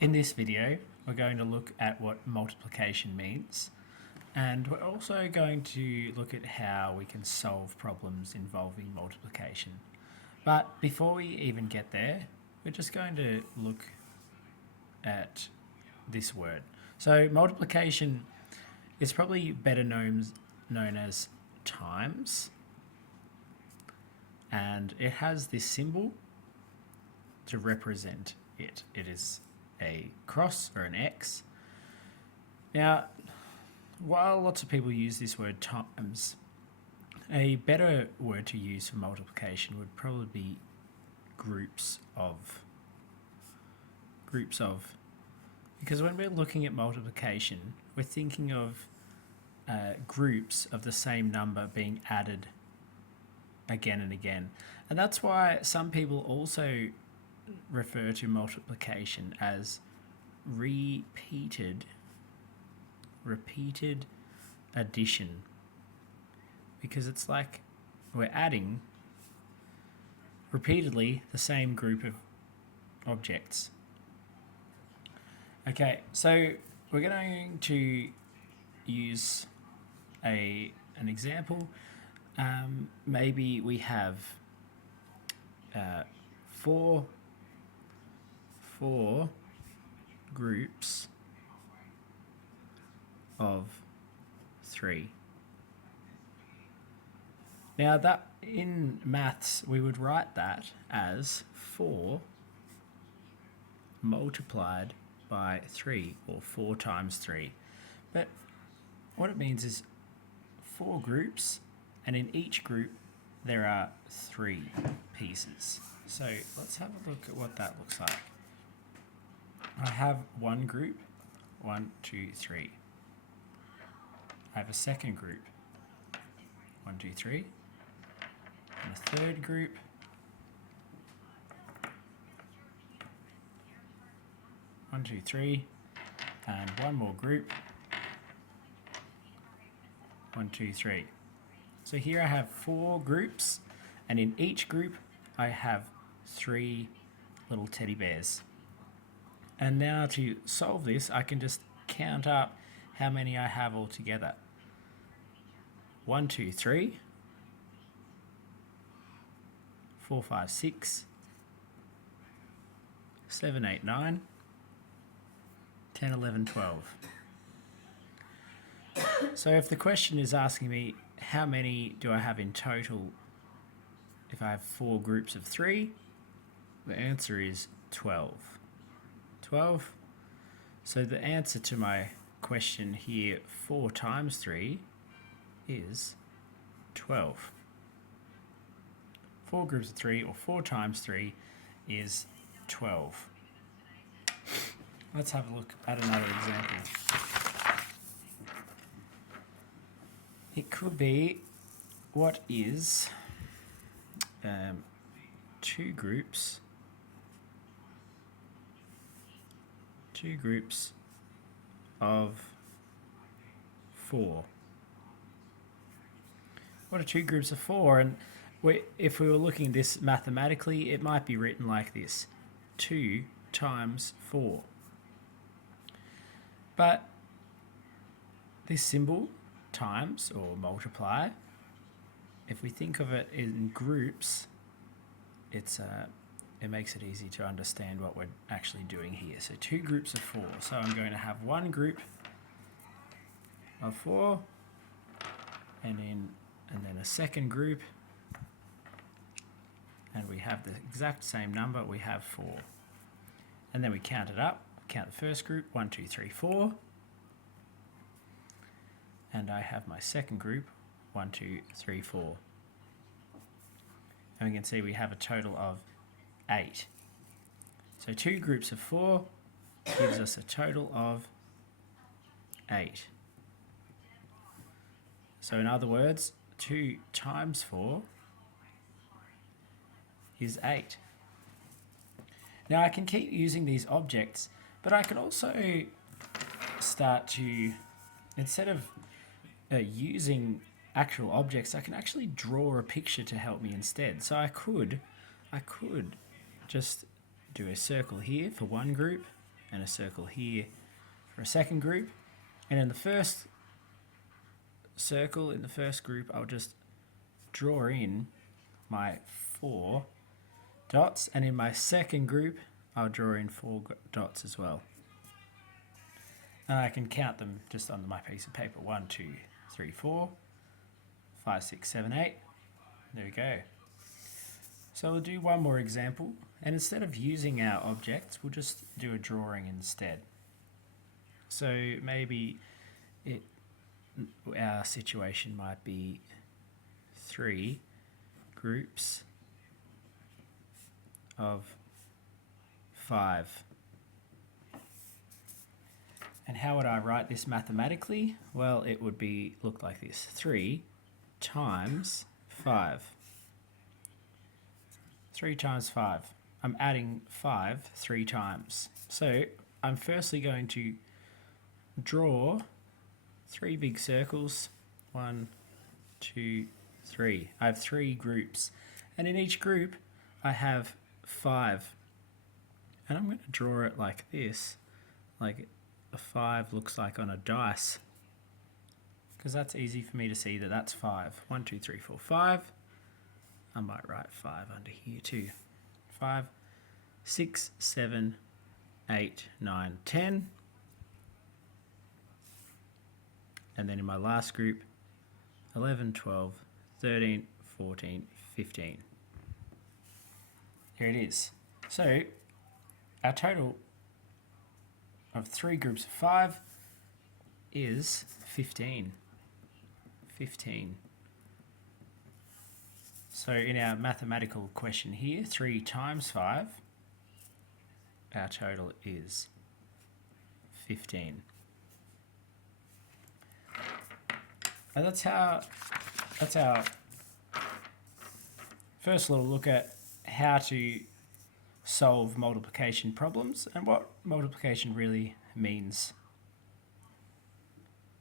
In this video, we're going to look at what multiplication means, and we're also going to look at how we can solve problems involving multiplication. But before we even get there, we're just going to look at this word. So multiplication is probably better known as times, and it has this symbol to represent it. It is a cross or an X. Now, while lots of people use this word times, a better word to use for multiplication would probably be groups of. Because when we're looking at multiplication, we're thinking of groups of the same number being added again and again. And that's why some people also refer to multiplication as repeated addition, because it's like we're adding repeatedly the same group of objects. Okay, so we're going to use an example. Maybe we have four groups of 3. Now that in maths we would write that as 4 multiplied by 3, or 4 times 3. But what it means is 4 groups, and in each group there are 3 pieces. So let's have a look at what that looks like. I have one group, 1, 2, 3. I have a second group, 1, 2, 3. And a third group, 1, 2, 3. And one more group, 1, 2, 3. So here I have 4 groups, and in each group I have 3 little teddy bears. And now to solve this, I can just count up how many I have altogether. 1, 2, 3, 4, 5, 6, 7, 8, 9, 10, 11, 12. So if the question is asking me how many do I have in total if I have 4 groups of 3, the answer is 12. 12. So the answer to my question here, 4 times 3, is 12. 4 groups of 3, or 4 times 3, is 12. Let's have a look at another example. It could be, what is 2 groups of 4? What are 2 groups of 4? And if we were looking at this mathematically, it might be written like this: 2 times 4. But this symbol, times or multiply, if we think of it in groups, it makes it easy to understand what we're actually doing here. So 2 groups of 4. So I'm going to have one group of 4, and then a second group, and we have the exact same number. We have 4, and then we count it up. Count the first group, 1, 2, 3, 4, and I have my second group, 1, 2, 3, 4. And we can see we have a total of 8. So 2 groups of 4 gives us a total of 8. So in other words, 2 times 4 is 8. Now I can keep using these objects, but I can also start to, instead of using actual objects, I can actually draw a picture to help me instead. So I could just do a circle here for one group, and a circle here for a second group. And in the first circle, in the first group, I'll just draw in my 4 dots, and in my second group, I'll draw in 4 dots as well. And I can count them just on my piece of paper. 1, 2, 3, 4, 5, 6, 7, 8. There we go. So we'll do one more example, and instead of using our objects, we'll just do a drawing instead. So maybe our situation might be 3 groups of 5. And how would I write this mathematically? Well, it would look like this. 3 times 5. 3 times 5. I'm adding 5 3 times. So I'm firstly going to draw 3 big circles. 1, 2, 3. I have 3 groups. And in each group, I have 5. And I'm going to draw it like this. Like a 5 looks like on a dice. Because that's easy for me to see that that's 5. 1, 2, 3, 4, 5. I might write 5 under here too. 5, 6, 7, 8, 9, 10. And then in my last group, 11, 12, 13, 14, 15. Here it is. So our total of 3 groups of 5 is 15. 15. So in our mathematical question here, 3 times 5, our total is 15. And that's our first little look at how to solve multiplication problems and what multiplication really means.